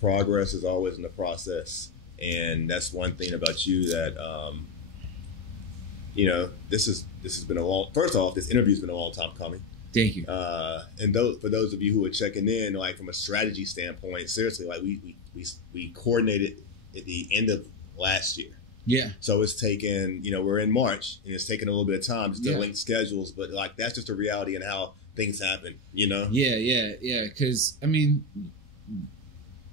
progress is always in the process. And that's one thing about you that, you know, this has been first off, this interview's been a long time coming. Thank you. And for those of you who are checking in, like from a strategy standpoint, seriously, like we coordinated at the end of last year. Yeah. So it's taken, you know, we're in March and it's taken a little bit of time just to link schedules, but like that's just a reality and how things happen, you know? Yeah. Because I mean,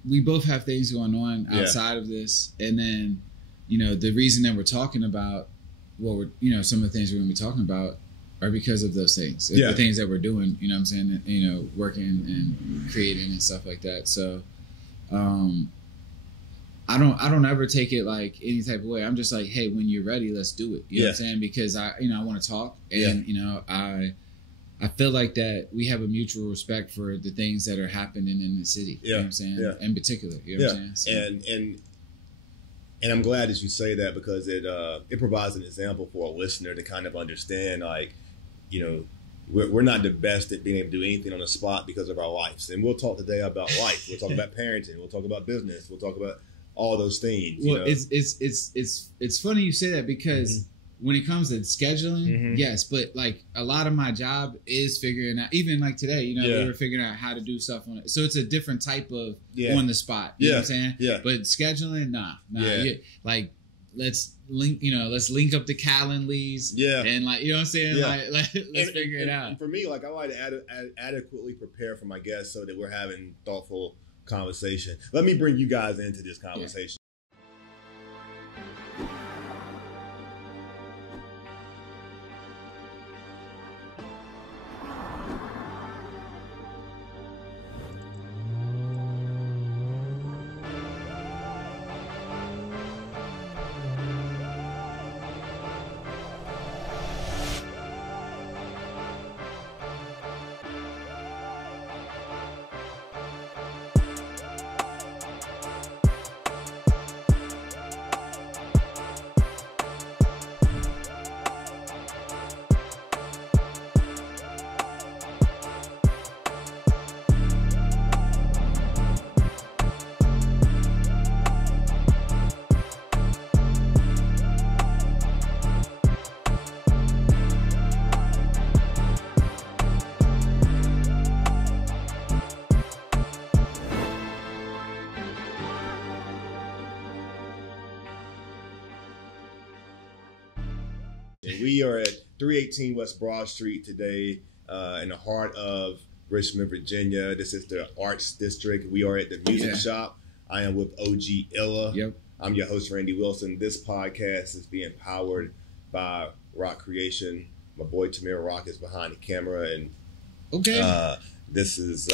we both have things going on outside of this, and then, you know, the reason that we're talking about some of the things we're going to be talking about are because of those things. The things that we're doing, you know what I'm saying, you know, working and creating and stuff like that. So I don't ever take it like any type of way. I'm just like, hey, when you're ready, let's do it. You know what I'm saying? Because I want to talk, and you know, I feel like that we have a mutual respect for the things that are happening in the city. You know what I'm saying? Yeah. In particular, you know what I'm saying? So, and I'm glad that you say that, because it provides an example for a listener to kind of understand, like, you know, we're not the best at being able to do anything on the spot because of our lives. And we'll talk today about life. We'll talk about parenting. We'll talk about business. We'll talk about all those things. Well, you know? It's funny you say that, because when it comes to scheduling, yes, but like a lot of my job is figuring out, even like today, you know, we were figuring out how to do stuff on it. So it's a different type of on the spot. You know what I'm saying? Yeah. But scheduling, nah. Like let's link up the Calendlies. Yeah. And like, you know what I'm saying? Yeah. Like let's figure it out. And for me, like I like to adequately prepare for my guests so that we're having thoughtful conversation. Let me bring you guys into this conversation. We are at 318 West Broad Street today in the heart of Richmond, Virginia. This is the Arts District. We are at the Music Shop. I am with OG Illa. Yep. I'm your host, Randy Wilson. This podcast is being powered by Roc Creation. My boy Tamir Rock is behind the camera. And this is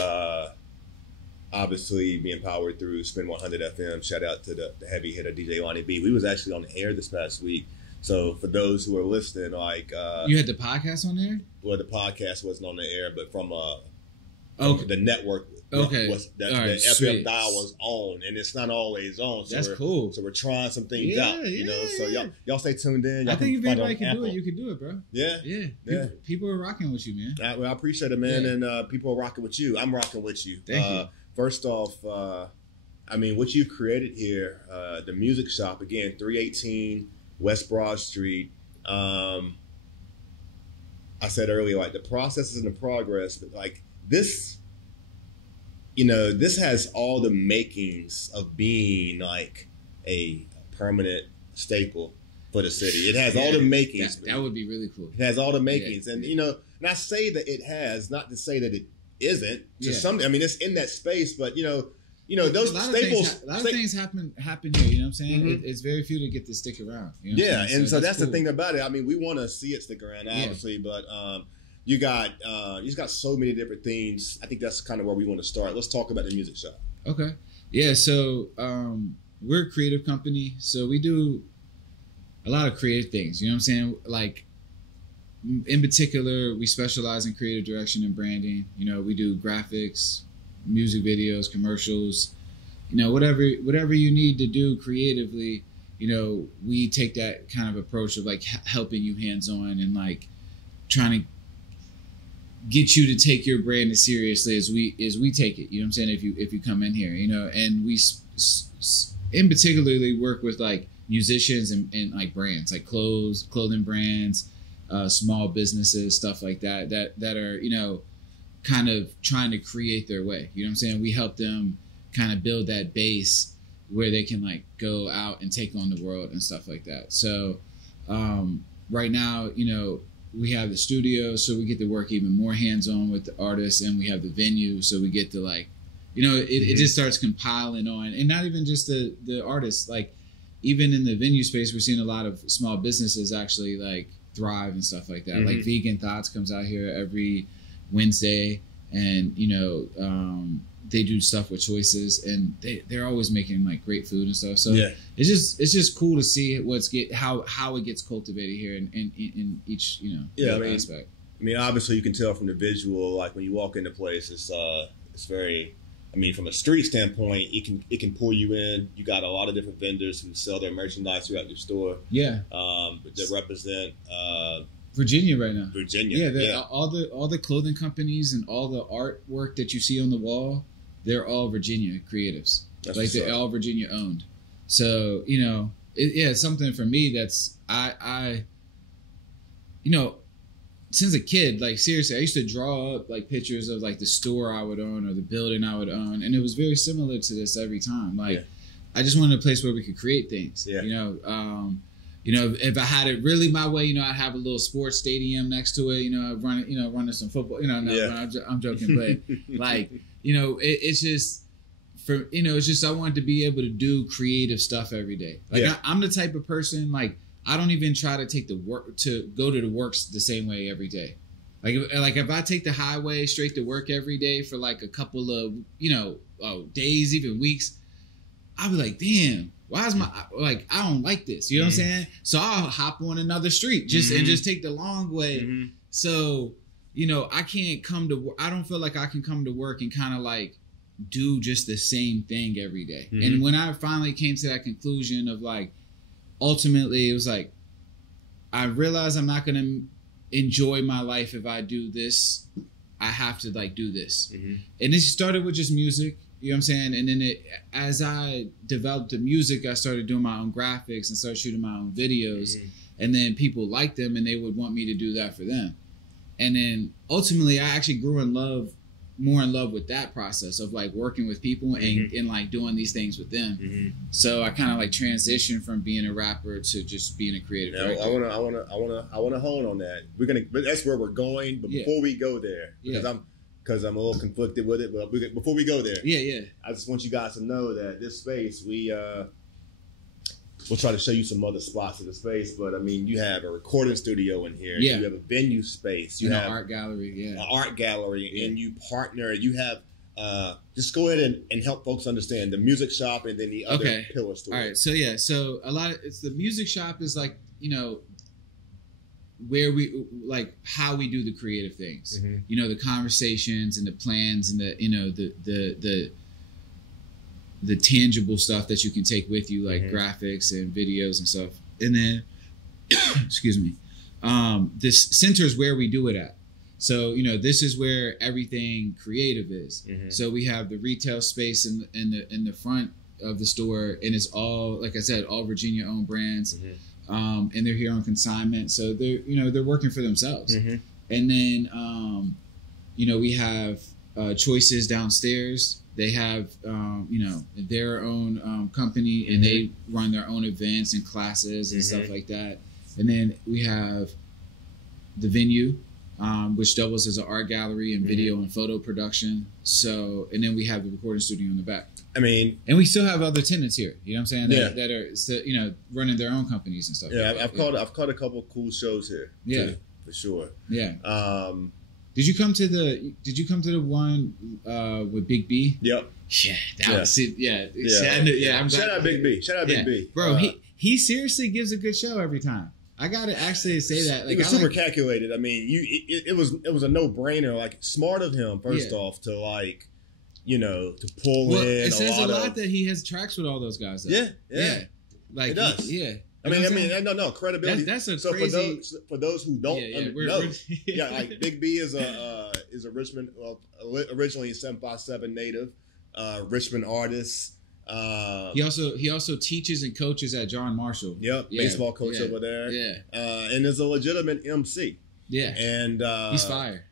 obviously being powered through Spin 100 FM. Shout out to the heavy hitter, DJ Lonnie B. We was actually on the air this past week. So for those who are listening, like you had the podcast on there? Well, the podcast wasn't on the air, but from the network, the FM dial was on, and it's not always on. So that's cool. So we're trying some things out, you know. So y'all stay tuned in. I think if anybody can do it, you can do it, bro. Yeah. People are rocking with you, man. I appreciate it, man, and people are rocking with you. I'm rocking with you. Thank you. First off, I mean, what you've created here, the Music Shop, again, 318 West Broad Street. I said earlier, like the process is in the progress, but like this, you know, this has all the makings of being like a permanent staple for the city. It has all the makings. That would be really cool. It has all the makings, and you know, and I say that it has, not to say that it isn't. To some, I mean, it's in that space, but you know, those staples. A lot of things happen here. You know what I'm saying? It's very few to get to stick around. You know and so that's cool. The thing about it. I mean, we want to see it stick around, obviously, but you got so many different things. I think that's kind of where we want to start. Let's talk about the Music Shop. Okay. Yeah. So we're a creative company, so we do a lot of creative things. You know what I'm saying? Like, in particular, we specialize in creative direction and branding. You know, we do graphics, music videos, commercials, you know, whatever you need to do creatively, you know, we take that kind of approach of like helping you hands-on and like trying to get you to take your brand as seriously as we take it. You know what I'm saying? If you come in here, you know, and we in particularly work with like musicians and like brands, like clothing brands, small businesses, stuff like that are, you know, kind of trying to create their way. You know what I'm saying? We help them kind of build that base where they can like go out and take on the world and stuff like that. So right now, you know, we have the studio, so we get to work even more hands-on with the artists, and we have the venue, so we get to like, you know, it just starts compiling on, and not even just the artists, like even in the venue space, we're seeing a lot of small businesses actually like thrive and stuff like that. Like Vegan Thoughts comes out here every Wednesday, and you know, they do stuff with choices, and they're always making like great food and stuff. So it's just cool to see how it gets cultivated here in each, you know, aspect. I mean, obviously you can tell from the visual, like when you walk into place, it's very, I mean, from a street standpoint, it can pull you in. You got a lot of different vendors who sell their merchandise throughout your store. Yeah. That represent Virginia right now. Virginia. Yeah. All the clothing companies and all the artwork that you see on the wall, they're all Virginia creatives. That's like they're all Virginia owned. So, you know, it's something for me that's I you know, since a kid, like seriously, I used to draw up like pictures of like the store I would own or the building I would own, and it was very similar to this every time. Like I just wanted a place where we could create things. Yeah. You know, if I had it really my way, you know, I'd have a little sports stadium next to it. You know, I'd running some football. You know, I'm joking, but like, you know, it's just for, you know, it's just I wanted to be able to do creative stuff every day. Like I'm the type of person, like I don't even try to take go to the works the same way every day. Like if I take the highway straight to work every day for like a couple of, you know, days, even weeks, I'll be like, damn. Why is I don't like this. You know what I'm saying? So I'll hop on another street and just take the long way. So, you know, I don't feel like I can come to work and kind of like do just the same thing every day. And when I finally came to that conclusion of like, ultimately it was like, I realized I'm not going to enjoy my life if I do this. I have to like do this. And it started with just music. You know what I'm saying? And then as I developed the music, I started doing my own graphics and started shooting my own videos. And then people liked them and they would want me to do that for them. And then ultimately I actually grew more in love with that process of like working with people and like doing these things with them. So I kind of like transitioned from being a rapper to just being a creative director. I want to hone on that. That's where we're going. But before we go there, because I'm a little conflicted with it. But before we go there, I just want you guys to know that this space, we'll try to show you some other spots of the space. But I mean, you have a recording studio in here. You have a venue space. You have an art gallery. An art gallery, and you partner. You have just go ahead and help folks understand the music shop and then the other pillar store. All right. So so a lot of it's the music shop is like, you know, where we like how we do the creative things, you know, the conversations and the plans and the, you know, the tangible stuff that you can take with you, like graphics and videos and stuff. And then, excuse me, this center is where we do it at. So, you know, this is where everything creative is. So we have the retail space in the front of the store, and it's all, like I said, all Virginia owned brands. And they're here on consignment, so they're working for themselves. And then you know, we have Choices downstairs. They have you know, their own company, and they run their own events and classes and stuff like that. And then we have the venue, which doubles as an art gallery and video and photo production. So, and then we have the recording studio in the back. I mean, and we still have other tenants here. You know what I'm saying? That are still, you know, running their own companies and stuff. Yeah, like I've caught a couple of cool shows here. Yeah, too, for sure. Yeah. Did you come to the one with Big B? Yep. Yeah, that was it. Yeah. Shout out Big B. Shout out Big B. Bro, he seriously gives a good show every time. I gotta actually say that. Like, it was super calculated. I mean, it was a no brainer. Like, smart of him first off to like, you know, to pull in. It says a lot that he has tracks with all those guys. Though. Yeah. Like, it does. No credibility. That's a so crazy. For those who don't know, like Big B is a Richmond, originally a 757 native, Richmond artist. He also teaches and coaches at John Marshall. Yep, baseball coach over there. Yeah, and is a legitimate MC. Yeah, and he's fire.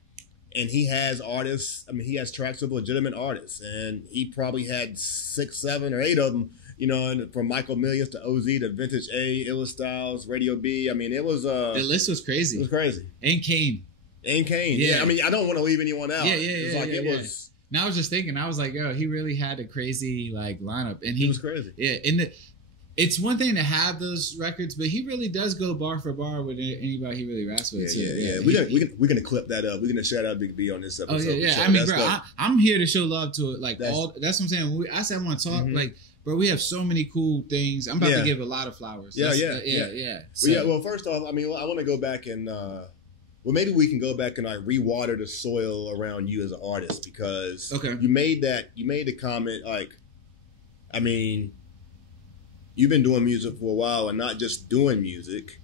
And he has artists. I mean, he has tracks with legitimate artists, and he probably had 6, 7, or 8 of them. You know, and from Michael Millions to OZ to Vintage A, Illa Styles, Radio B. I mean, it was the list was crazy. It was crazy. And Kane. Yeah. I mean, I don't want to leave anyone out. It was. Now I was just thinking. I was like, yo, he really had a crazy like lineup, and he was crazy. Yeah, it's one thing to have those records, but he really does go bar for bar with anybody he really raps with. Yeah. We're gonna clip that up. We're gonna shout out Big B on this episode. Oh yeah. I mean, bro, I'm here to show love to it. Like that's what I'm saying. I said I want to talk. Like, bro, we have so many cool things. I'm about to give a lot of flowers. Yeah. So, well, first off, I mean, I want to go back and maybe we can go back and like re-water the soil around you as an artist, because you made the comment, like, I mean, you've been doing music for a while, and not just doing music,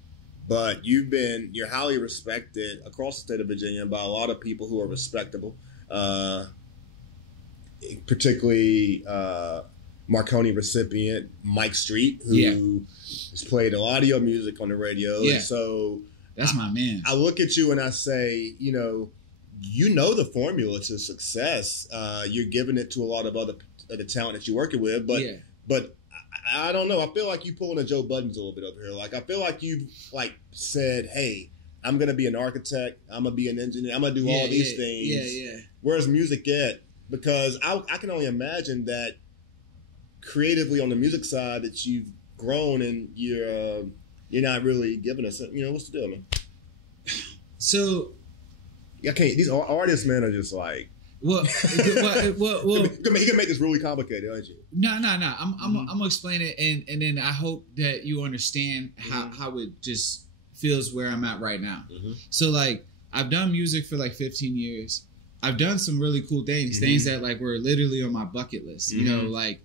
but you're highly respected across the state of Virginia by a lot of people who are respectable, particularly Marconi recipient Mike Street, who has played a lot of your music on the radio. Yeah. And so that's my man. I look at you and I say, you know the formula to success. You're giving it to a lot of the talent that you're working with, but I don't know. I feel like you pulling a Joe Buttons a little bit over here. Like, I feel like you've said, hey, I'm going to be an architect. I'm going to be an engineer. I'm going to do all these things. Yeah. Where's music at? Because I can only imagine that creatively on the music side that you've grown, and you're not really giving us, what's the deal, man? So I can't. These artists, man, are just like. Well, you can make this really complicated, aren't you? No. I'm gonna explain it, and then I hope that you understand how it just feels where I'm at right now. So like, I've done music for like 15 years. I've done some really cool things that like were literally on my bucket list. You know, like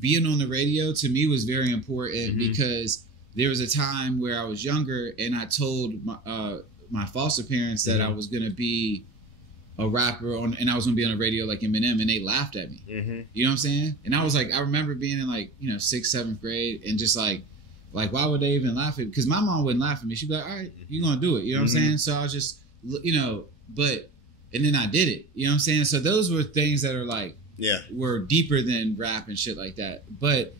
being on the radio to me was very important, because there was a time where I was younger and I told my foster parents that I was gonna be a rapper and I was gonna be on the radio like Eminem, and they laughed at me. You know what I'm saying? And I was like, I remember being in like 6th, 7th grade, and just like why would they even laugh at me? Because my mom wouldn't laugh at me. She'd be like, all right, you're gonna do it. You know what I'm saying? So I was just and then I did it. You know what I'm saying? So those were things that are like were deeper than rap and shit like that. But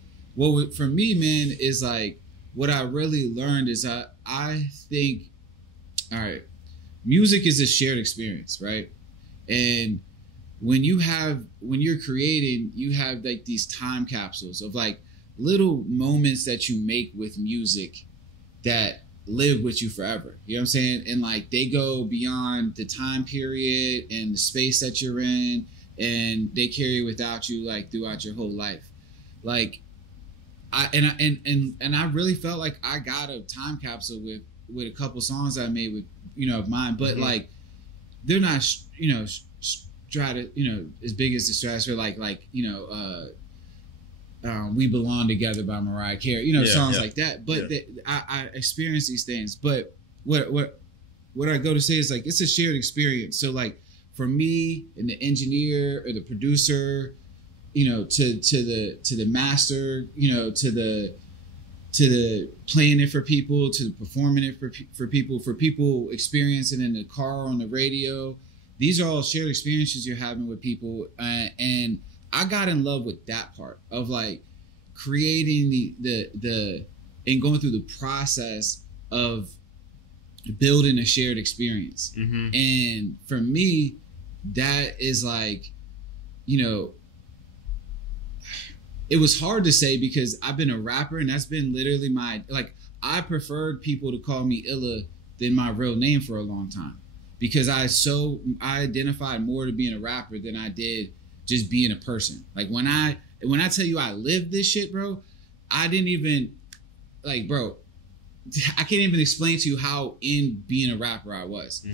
for me, man, is like what I really learned is I think, all right, music is a shared experience, right? And when you're creating, you have like these time capsules of like little moments that you make with music that live with you forever. You know what I'm saying? And like they go beyond the time period and the space that you're in, and they carry without you like throughout your whole life. Like I really felt like I got a time capsule with a couple songs I made with of mine, but like they're not as big as the Stratosphere, like We Belong Together by Mariah Carey, songs like that. But I experienced these things. But what I go to say is like it's a shared experience. So like for me and the engineer or the producer, to the master, to the playing it for people, to performing it for people experiencing in the car, on the radio. These are all shared experiences you're having with people, and I got in love with that part of like creating the and going through the process of building a shared experience. And for me, that is like, it was hard to say because I've been a rapper, and that's been literally I preferred people to call me Illa than my real name for a long time, because I identified more to being a rapper than I did just being a person. Like when I tell you I lived this shit, bro, I didn't even bro, I can't even explain to you how in being a rapper I was.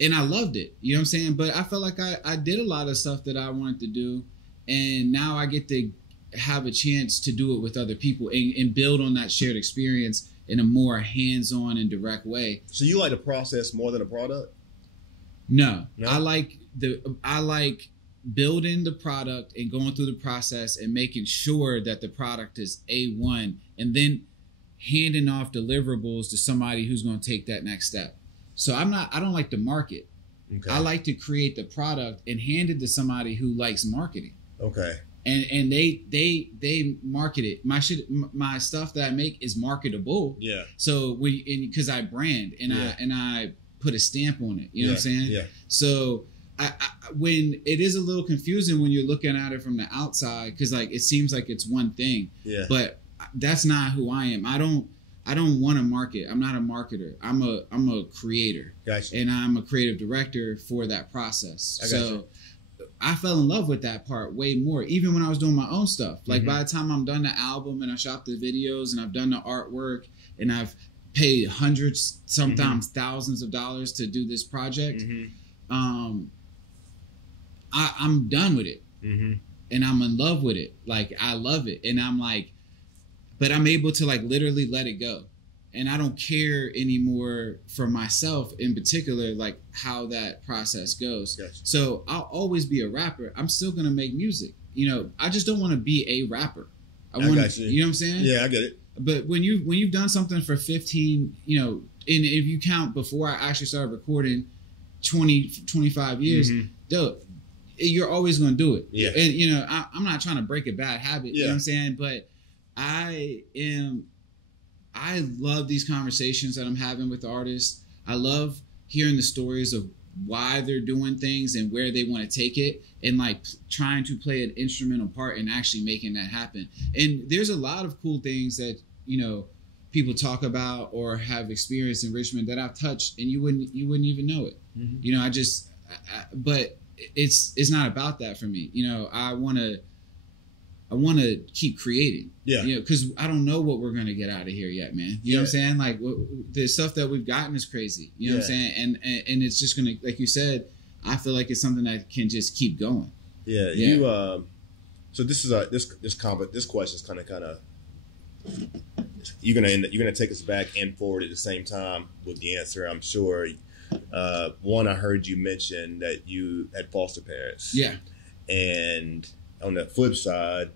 And I loved it. You know what I'm saying? But I felt like I did a lot of stuff that I wanted to do, and now I get to have a chance to do it with other people and build on that shared experience in a more hands-on and direct way. So you like the process more than the product? No. I like building the product and going through the process and making sure that the product is A1, and then handing off deliverables to somebody who's going to take that next step. So I don't like to market. Okay. I like to create the product and hand it to somebody who likes marketing. Okay. And they market it. My stuff that I make is marketable. Yeah. So because I brand and I put a stamp on it. You know what I'm saying? Yeah. So I when it is a little confusing when you're looking at it from the outside, because like it seems like it's one thing. Yeah. But that's not who I am. I don't want to market. I'm not a marketer. I'm a creator. Gotcha. And I'm a creative director for that process. So I fell in love with that part way more, even when I was doing my own stuff. Like by the time I'm done the album and I shot the videos and I've done the artwork and I've paid hundreds, sometimes thousands of dollars to do this project, I'm done with it. And I'm in love with it. Like I love it. And I'm like, but I'm able to like literally let it go. And I don't care anymore for myself in particular, like how that process goes. Gotcha. So I'll always be a rapper. I'm still going to make music. You know, I just don't want to be a rapper. I want to, you know what I'm saying? Yeah, I get it. But when you've done something for 15, you know, and if you count before I actually started recording 20, 25 years, dope, you're always going to do it. Yeah. And, you know, I'm not trying to break a bad habit, you know what I'm saying? But I love these conversations that I'm having with artists. I love hearing the stories of why they're doing things and where they want to take it, and like trying to play an instrumental part in actually making that happen. And there's a lot of cool things that, you know, people talk about or have experienced in Richmond that I've touched and you wouldn't even know it. You know, but it's not about that for me. You know, I want to keep creating. Yeah. You know, because I don't know what we're going to get out of here yet, man. You know what I'm saying? Like, the stuff that we've gotten is crazy. You know what I'm saying? And it's just going to, like you said, I feel like it's something that can just keep going. Yeah. You, so this is this question is kind of, you're going to take us back and forward at the same time with the answer, I'm sure. One, I heard you mention that you had foster parents. Yeah. And on the flip side,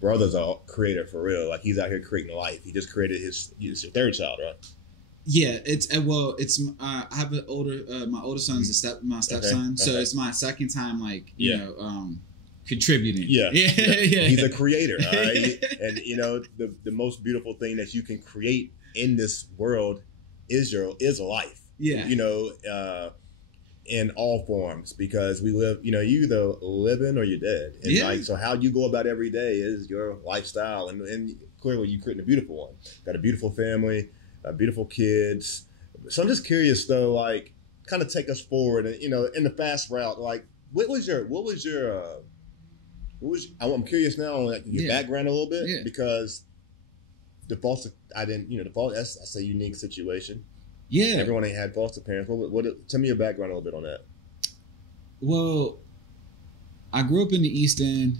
brother's a creator for real. Like he's out here creating life. He just created his third child, right? Yeah, I have an my older son's my stepson, so it's my second time you know contributing. Yeah. He's a creator, all right? And you know the most beautiful thing that you can create in this world is a life. Yeah. You know, in all forms, because we live, you know, you either living or you're dead. And like, so how you go about every day is your lifestyle. And clearly you're creating a beautiful one. Got a beautiful family, beautiful kids. So I'm just curious though, like kind of take us forward and, you know, in the fast route, like I'm curious now on like your background a little bit because the foster, that's a unique situation. Yeah, everyone ain't had foster parents. Tell me your background a little bit on that. Well, I grew up in the East End,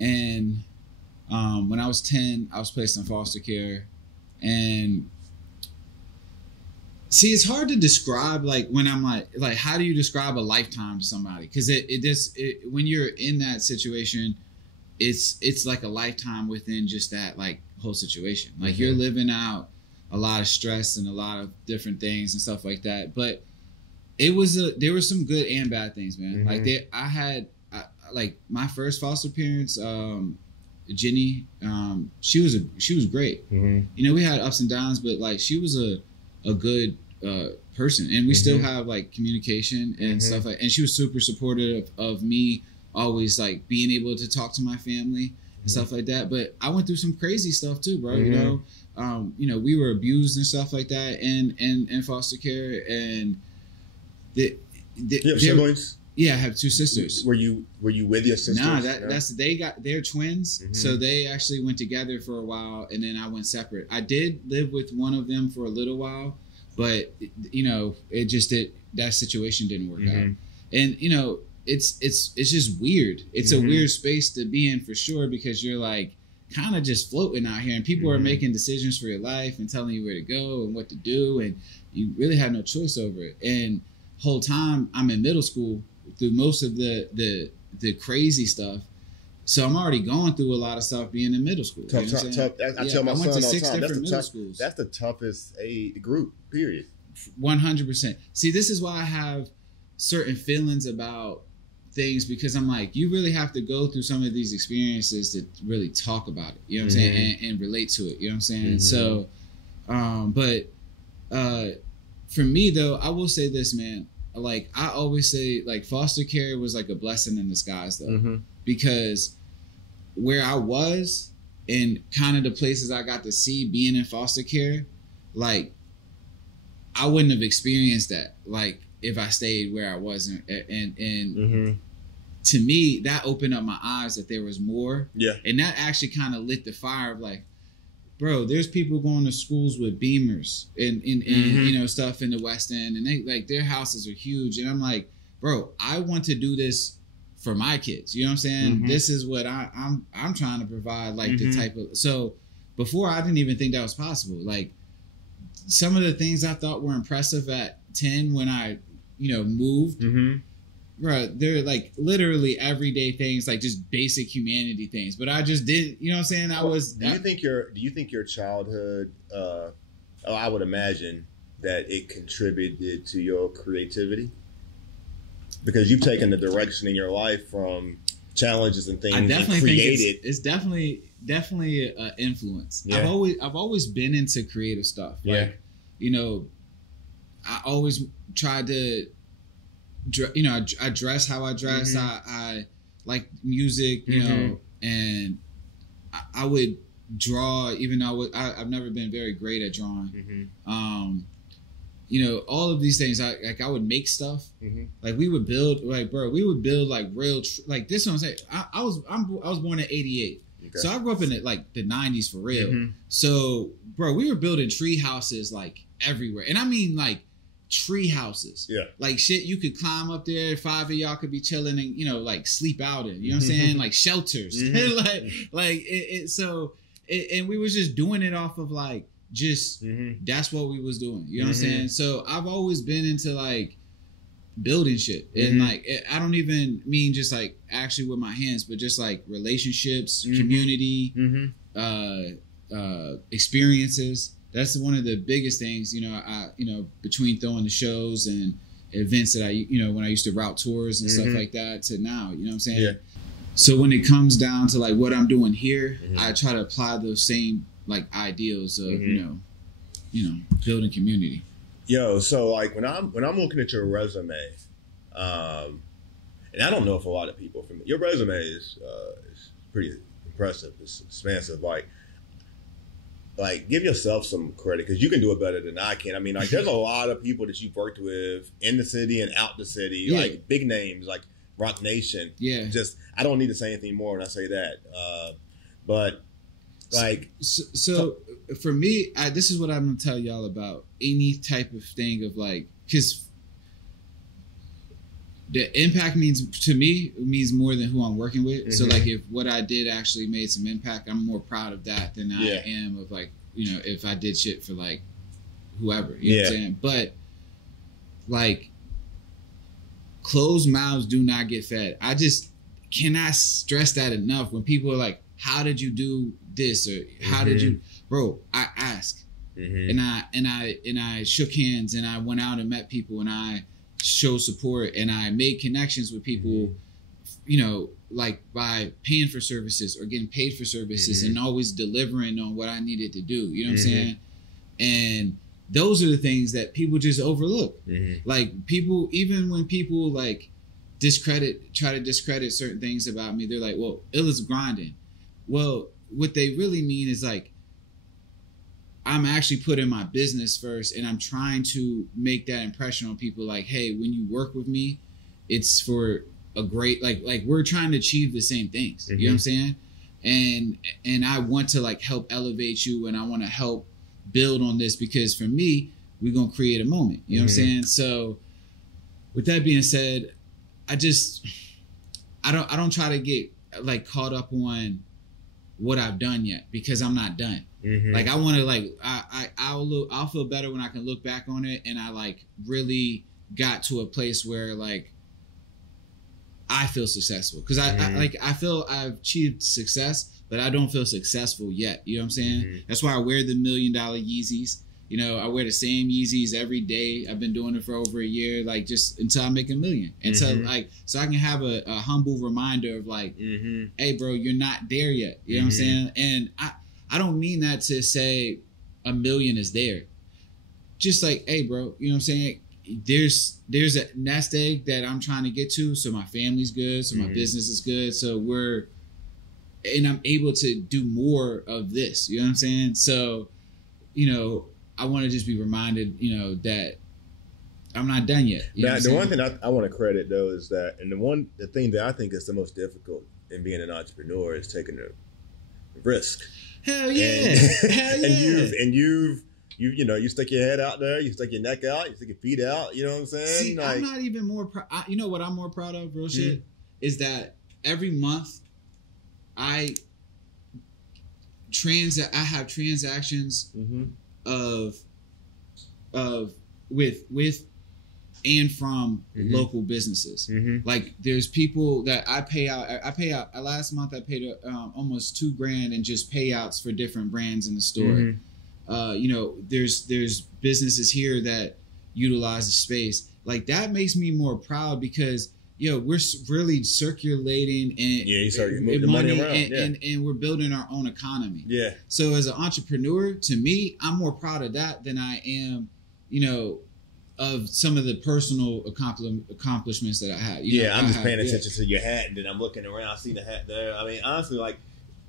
and when I was 10, I was placed in foster care. And see, it's hard to describe. Like when I'm like, how do you describe a lifetime to somebody? Because when you're in that situation, it's like a lifetime within just that like whole situation. Like you're living out a lot of stress and a lot of different things and stuff like that. But there were some good and bad things, man. Like like my first foster parents, Jenny, she was great. You know, we had ups and downs, but like she was a good person, and we still have like communication and stuff like. And she was super supportive of me, always like being able to talk to my family and stuff like that. But I went through some crazy stuff too, bro. You know. You know, we were abused and stuff like that in foster care, and you have siblings? Yeah, I have two sisters. Were you with your sisters? Nah, they're twins, so they actually went together for a while, and then I went separate. I did live with one of them for a little while, but you know, that situation didn't work out, and you know, it's just weird. It's a weird space to be in for sure, because you're like, kind of just floating out here, and people are making decisions for your life and telling you where to go and what to do, and you really have no choice over it. And whole time I'm in middle school through most of the crazy stuff. So I'm already going through a lot of stuff being in middle school. Tough. I tell my son all the time, that's the toughest group, period. 100%. See, this is why I have certain feelings about things, because I'm like, you really have to go through some of these experiences to really talk about it. You know what I'm saying? And relate to it. You know what I'm saying? So, for me though, I will say this, man. Like, I always say, like, foster care was like a blessing in disguise though, because where I was and kind of the places I got to see being in foster care, like, I wouldn't have experienced that, like, if I stayed where I was. And to me, that opened up my eyes that there was more. Yeah. And that actually kind of lit the fire of like, bro, there's people going to schools with Beamers and you know, stuff in the West End, and they, like, their houses are huge. And I'm like, bro, I want to do this for my kids. You know what I'm saying? This is what I'm trying to provide, like, the type of. So before, I didn't even think that was possible. Like, some of the things I thought were impressive at 10 when I, you know, moved, bro, they're like literally everyday things, like just basic humanity things. But I just didn't, you know what I'm saying? Do you think your childhood, I would imagine that it contributed to your creativity? Because you've taken the direction in your life from challenges and things and created. It's definitely an influence. Yeah. I've always been into creative stuff. Like, you know, I always tried to, you know, I dress how I dress. I like music, you know, and I would draw, even though I've never been very great at drawing. You know, all of these things, I would make stuff. Like, we would build, like, bro, we would build like real, like, this one I'm saying, I was born in '88. Okay. So I grew up in the 90s for real. So, bro, we were building tree houses like everywhere. And I mean, like, tree houses. Yeah. Like, shit, you could climb up there, 5 of y'all could be chilling and, you know, like, sleep out in. You know what I'm saying? Like, shelters. And we was just doing it off of, like, just that's what we was doing. You know what I'm saying? So I've always been into, like, building shit. And, like, I don't even mean just, like, actually with my hands, but just, like, relationships, community, experiences. That's one of the biggest things, you know, between throwing the shows and events that you know, when I used to route tours and stuff like that to now, you know what I'm saying? Yeah. So when it comes down to, like, what I'm doing here, I try to apply those same, like, ideals of, you know, building community. Yo, so, like, when I'm looking at your resume, and I don't know if a lot of people from your resume is pretty impressive. It's expansive. Like, give yourself some credit, because you can do it better than I can. I mean, like, there's a lot of people that you've worked with in the city and out the city, like big names like Roc Nation. Yeah. Just, I don't need to say anything more when I say that. But, like, so for me, this is what I'm gonna tell y'all about any type of thing of, like, because the impact means more than who I'm working with. So, like, if what I did actually made some impact, I'm more proud of that than I am of, like, you know, if I did shit for, like, whoever. You know what I'm saying? But, like, closed mouths do not get fed. I just cannot stress that enough. When people are like, how did you do this? Or how did you, bro, I asked. And I shook hands, and I went out and met people, and I showed support, and I made connections with people, you know, like, by paying for services or getting paid for services, and always delivering on what I needed to do. You know what I'm saying? And those are the things that people just overlook. Like, people, even when people, like, try to discredit certain things about me, they're like, well, Illa's grinding. Well, what they really mean is, like, I'm actually putting my business first, and I'm trying to make that impression on people, like, hey, when you work with me, it's for a great, like we're trying to achieve the same things. You know what I'm saying? And I want to, like, help elevate you, and I want to help build on this, because for me, we're going to create a moment. You know what I'm saying? So with that being said, I don't try to get, like, caught up on what I've done yet because I'm not done. Mm-hmm. Like I want to like I'll feel better when I can look back on it and I like really got to a place where like I feel successful because I feel I've achieved success, but I don't feel successful yet. You know what I'm saying? Mm-hmm. That's why I wear the $1 million Yeezys. You know, I wear the same Yeezys every day. I've been doing it for over a year, like just until I make $1 million. Until like, so I can have a humble reminder of like, hey, bro, you're not there yet. You know what I'm saying? And I don't mean that to say $1 million is there. Just like, hey, bro, you know what I'm saying? There's a nest egg that I'm trying to get to, so my family's good, so my business is good, so I'm able to do more of this. You know what I'm saying? So, you know, I want to just be reminded, you know, that I'm not done yet. Now, the one thing I want to credit though is that, and the thing that I think is the most difficult in being an entrepreneur is taking the risk. Hell yeah! Hell yeah! And you know, you stick your head out there, you stick your neck out, you stick your feet out. You know what I'm saying? See, like, I'm not even more proud. You know what I'm more proud of, real shit, is that every month I have transactions of with and from local businesses. Like there's people that I pay out last month I paid almost $2,000 in just payouts for different brands in the store. You know, there's businesses here that utilize the space. Like that makes me more proud because we're really circulating and money around, and we're building our own economy. Yeah. So as an entrepreneur, to me, I'm more proud of that than I am, you know, of some of the personal accomplishments that I had. I'm just paying attention to your hat, and then I'm looking around, I see the hat there. I mean, honestly, like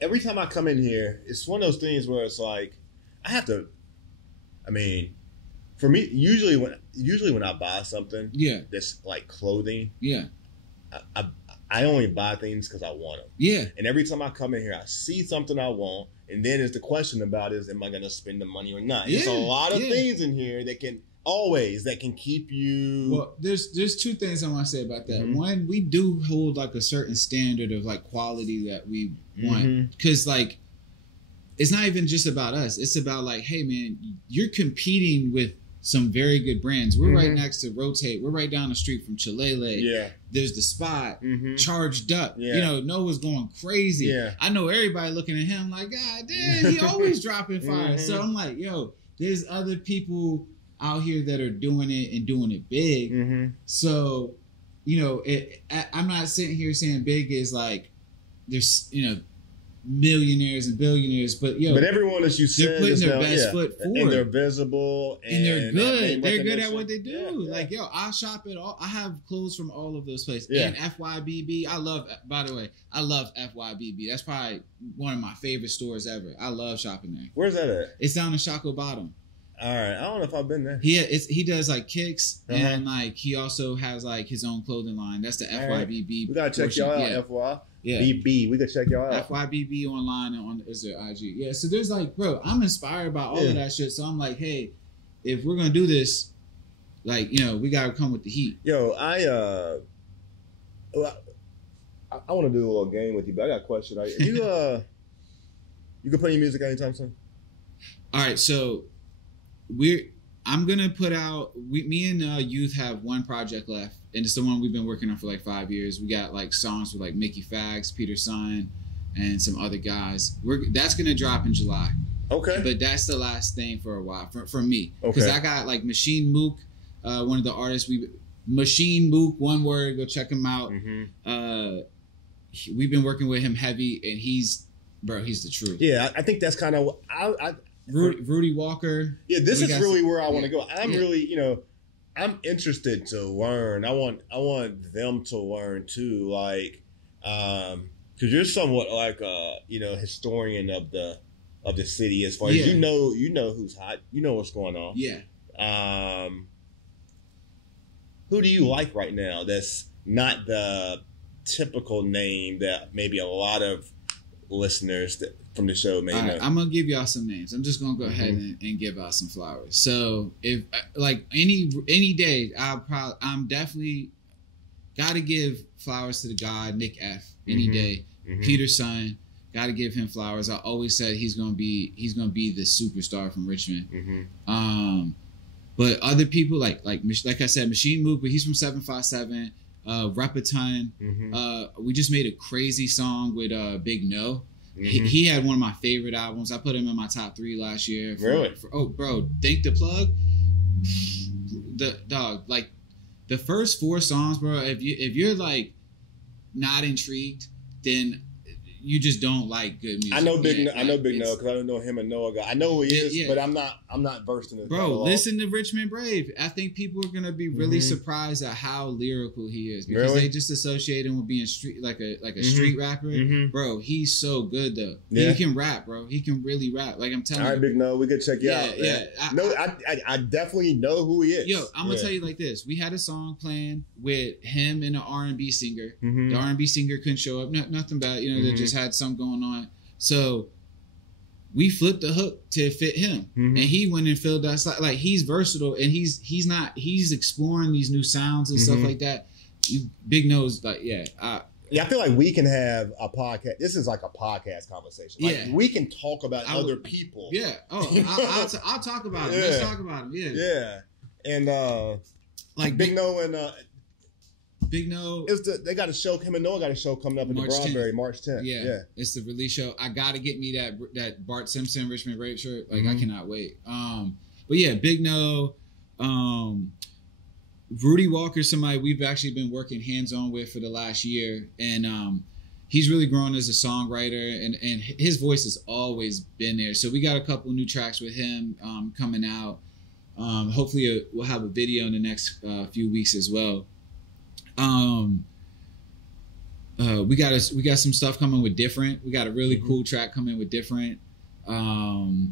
every time I come in here, it's one of those things where it's like I have to. I mean, for me, usually when I buy something, that's like clothing, I only buy things because I want them. Yeah. And every time I come in here, I see something I want, and then it's the question about am I going to spend the money or not? There's a lot of things in here that can keep you. Well, there's two things I want to say about that. One, we do hold like a certain standard of like quality that we want, because like it's not even just about us. It's about like, hey man, you're competing with some very good brands. We're right next to Rotate. We're right down the street from Chilele. Yeah. There's the Spot, Charged Up. Yeah. You know, Noah's going crazy. Yeah. I know everybody looking at him like, God damn, he always dropping fire. So I'm like, yo, there's other people out here that are doing it and doing it big. So, you know, I'm not sitting here saying big is like there's, you know, millionaires and billionaires, but everyone that you said, they're putting their best foot forward, and they're visible, and they're good. They're good at what they do. Like I shop at all. I have clothes from all of those places. And FYBB, I love. By the way, I love FYBB. That's probably one of my favorite stores ever. I love shopping there. Where's that at? It's down in Shockoe Bottom. All right, I don't know if I've been there. He does like kicks, and like he also has like his own clothing line. That's the FYBB. We gotta check y'all out. FY. Yeah. BB, we can check y'all out. FYBB online and is their IG. Yeah, so there's like, bro, I'm inspired by all of that shit. So I'm like, hey, if we're gonna do this, like, you know, we gotta come with the heat. Yo, I want to do a little game with you, but I got a question. You can play your music anytime soon? All right, so I'm gonna put out. Me and Youth have one project left, and it's the one we've been working on for like 5 years. We got like songs with like Mickey Fags, Peter Sign, and some other guys. That's gonna drop in July. Okay. But that's the last thing for a while for me, because I got like Machine Mook, one of the artists. Machine Mook, one word. Go check him out. We've been working with him heavy, and he's the truth. Yeah, I think that's kind of Rudy Walker. Yeah, this is really where I want to go. I'm really, you know, I'm interested to learn. I want them to learn too, like, because you're somewhat like you know, historian of the city as far as you know who's hot, you know what's going on. Yeah. Who do you like right now? That's not the typical name that maybe a lot of listeners from the show may know. I'm gonna give y'all some names. I'm just gonna go ahead and give out some flowers. So if like any day, I'm definitely gotta give flowers to the guy Nick F. Any day. Peter Sign, Got to give him flowers. I always said he's gonna be the superstar from Richmond. Mm-hmm. But other people like I said, Machine Move, but he's from 757. Repaton. Mm-hmm. We just made a crazy song with Big No. Mm-hmm. He had one of my favorite albums. I put him in my top 3 last year. Really? Oh, bro, Think the Plug. The dog, like the first 4 songs, bro. If you're like not intrigued, then you just don't like good music. I know Big No because I don't know him and Noah guy. I know who he is, but I'm not versed in it. Bro, listen to Richmond Brave. I think people are gonna be really surprised at how lyrical he is because they just associate him with being street like a street rapper. Mm-hmm. Bro, he's so good though. Yeah. He can rap, bro. He can really rap. Like I'm telling you. All right, Big No, we could check you out. Yeah, I definitely know who he is. Yo, I'm gonna tell you like this. We had a song planned with him and an R&B singer. Mm-hmm. The R&B singer couldn't show up. Nothing bad. You know, they just had something going on. So we flipped the hook to fit him, and he went and filled us like he's versatile, and he's exploring these new sounds and stuff like that. Big Nose, like I feel like we can have a podcast. This is like a podcast conversation. Like, we can talk about other people. Yeah. Oh, I'll talk about him. Let's talk about him. Yeah. Yeah. And like Big No and Big No. They got a show. Him and Noah got a show coming up in the Broadberry, March 10th. Yeah. It's the release show. I gotta get me that Bart Simpson Richmond Brave shirt. Like I cannot wait. But yeah, Big No, Rudy Walker, somebody we've actually been working hands-on with for the last year, and he's really grown as a songwriter, and his voice has always been there. So we got a couple new tracks with him coming out. Hopefully we'll have a video in the next few weeks as well. We got some stuff coming with Different. We got a really cool track coming with Different. Who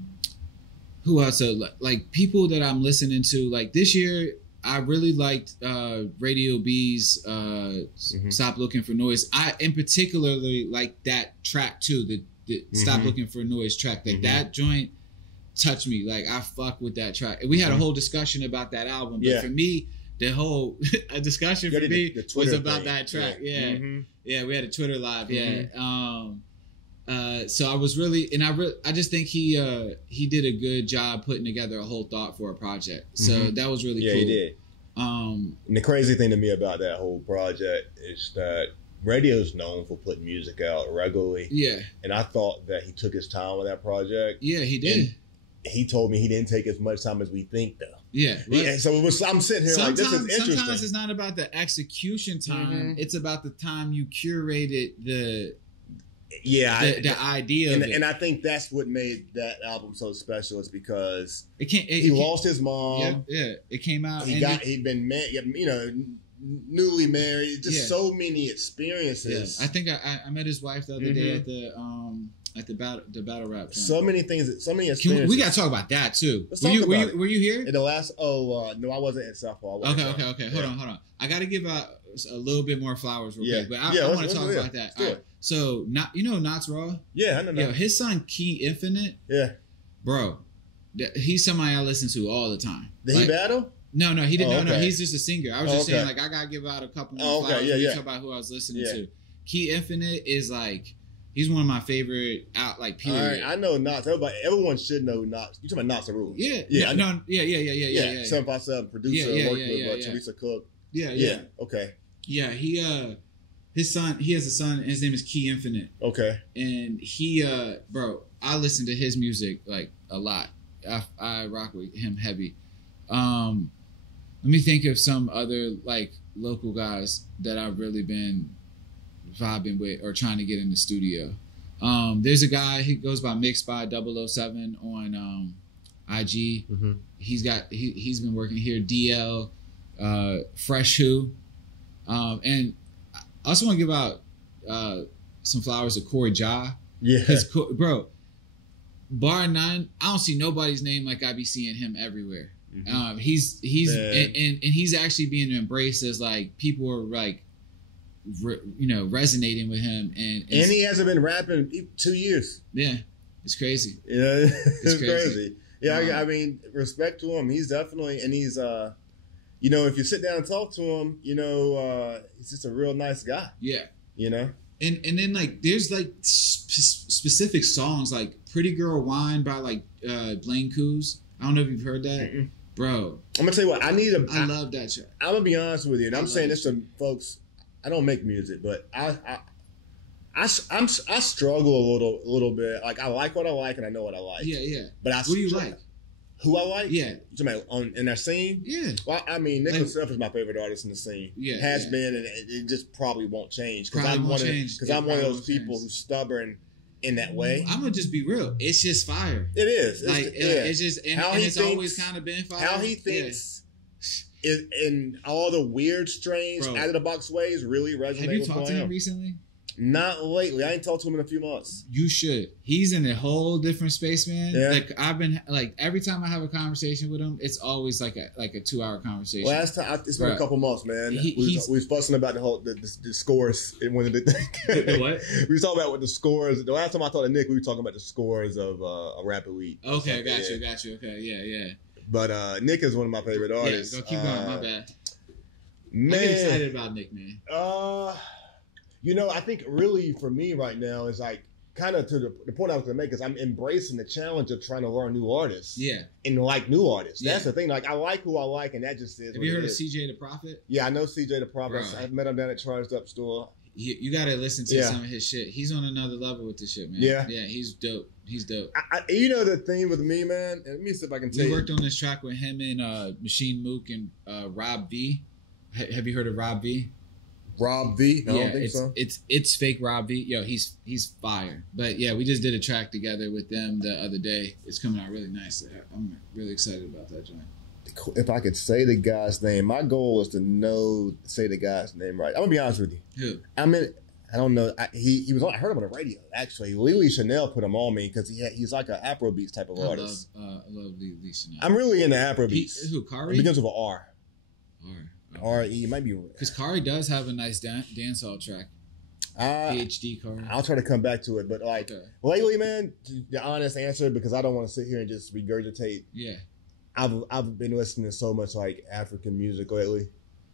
else? Like people that I'm listening to. Like this year, I really liked Radio B's "Stop Looking for Noise." I in particularly like that track too. The "Stop Looking for Noise" track. Like that joint touched me. Like I fuck with that track. We had a whole discussion about that album, but for me, the whole discussion for me was about that track. Yeah, we had a Twitter live. So I was really, and I just think he did a good job putting together a whole thought for a project. So that was really cool. Yeah, he did. And the crazy thing to me about that whole project is that radio's known for putting music out regularly. Yeah. And I thought that he took his time with that project. Yeah, he did. And he told me he didn't take as much time as we think, though. Yeah. So I'm sitting here like, this is interesting. Sometimes it's not about the execution time. It's about the time you curated the idea of it. And I think that's what made that album so special is because he lost his mom. Yeah. It came out. He'd been newly married. Just so many experiences. Yeah. I think I met his wife the other day at the battle rap. So many things. So many experiences. We got to talk about that too. Were you here? In the last? No, I wasn't in Southpaw. Okay. Hold on. I got to give out a little bit more flowers real quick, but I want to talk about that. All right. So, Knots Raw? Yeah, I know. Yo, his son Key Infinite. Yeah, bro, he's somebody I listen to all the time. Did he battle? No, he didn't. No, he's just a singer. I was just saying, like, I gotta give out a couple more flowers. You talk about who I was listening to. Key Infinite is like, he's one of my favorite period. All right, I know Knots. Everyone should know Knots. You talking about Knots Rule? Yeah. 757 producer, worked with Teresa Cook. Yeah. Okay. Yeah, his son, he has a son, and his name is Key Infinite. Okay. And he, I listen to his music like a lot. I rock with him heavy. Let me think of some other like local guys that I've really been vibing with or trying to get in the studio. There's a guy, he goes by Mixed by 007 on IG. He's been working here. DL, Fresh Who, and I also want to give out some flowers to Corey Ja. Yeah. Because, bro, bar none, I don't see nobody's name like I be seeing him everywhere. He's actually being embraced as like people are like, resonating with him. And he hasn't been rapping 2 years. Yeah. It's crazy. Yeah. It's crazy. Yeah. I mean, respect to him. He's definitely, and he's, if you sit down and talk to him, he's just a real nice guy. Yeah. And then like there's like specific songs like "Pretty Girl Wine" by like Blaine Coos. I don't know if you've heard that, bro. I'm gonna tell you what I love that track. I'm gonna be honest with you, and I'm saying this to folks. I don't make music, but I struggle a little bit. Like I like what I like, and I know what I like. Yeah. But what do you like? Who I like? Yeah. You talking about in that scene? Yeah. Well, I mean, Nick himself is my favorite artist in the scene. Yeah. Has been, and it just probably won't change. Because I'm one of those people who's stubborn in that way. I'm gonna just be real. It's just fire. It is. It's just, and it's always kind of been fire. How he thinks in all the weird, strange, out of the box ways really resonates. Have you talked to him recently? Not lately. I ain't talked to him in a few months. You should. He's in a whole different space, man. Yeah. Like I've been like every time I have a conversation with him, it's always like a 2-hour conversation. Last time it's been a couple months, man. We was fussing about the scores in one of the what? We was talking about what the scores. The last time I talked to Nick, we were talking about the scores of a Rapid Week. Okay, got you. Okay, yeah. But Nick is one of my favorite artists. Yeah, go keep going. My bad. Man, I get excited about Nick, man. You know, I think really for me right now is like kind of to the point I was going to make is I'm embracing the challenge of trying to learn new artists. Yeah. And like new artists. That's the thing. Like I like who I like, and that just is. Have you heard of CJ the Prophet? Yeah, I know CJ the Prophet. I met him down at Charged Up Store. You got to listen to some of his shit. He's on another level with this shit, man. Yeah. Yeah, he's dope. He's dope. You know the thing with me, man? Let me see if I can tell you. We worked on this track with him and Machine Mook and Rob V. Have you heard of Rob V? Rob V? No, I don't think so. It's fake Rob V. Yo, he's fire. But yeah, we just did a track together with them the other day. It's coming out really nice. I'm really excited about that joint. If I could say the guy's name, my goal is to say the guy's name right. I'm gonna be honest with you. Who? I don't know. He was. I heard him on the radio. Actually, Lily Chanel put him on me because he's like an Afrobeats type of artist. I love Lily Chanel. I'm really into Afrobeats. Who? Kari? It begins with an R. R-E, it might be. Because Kari does have a nice dancehall track. PhD Kari. I'll try to come back to it, but lately, man, the honest answer, because I don't want to sit here and just regurgitate. Yeah. I've been listening to so much like African music lately.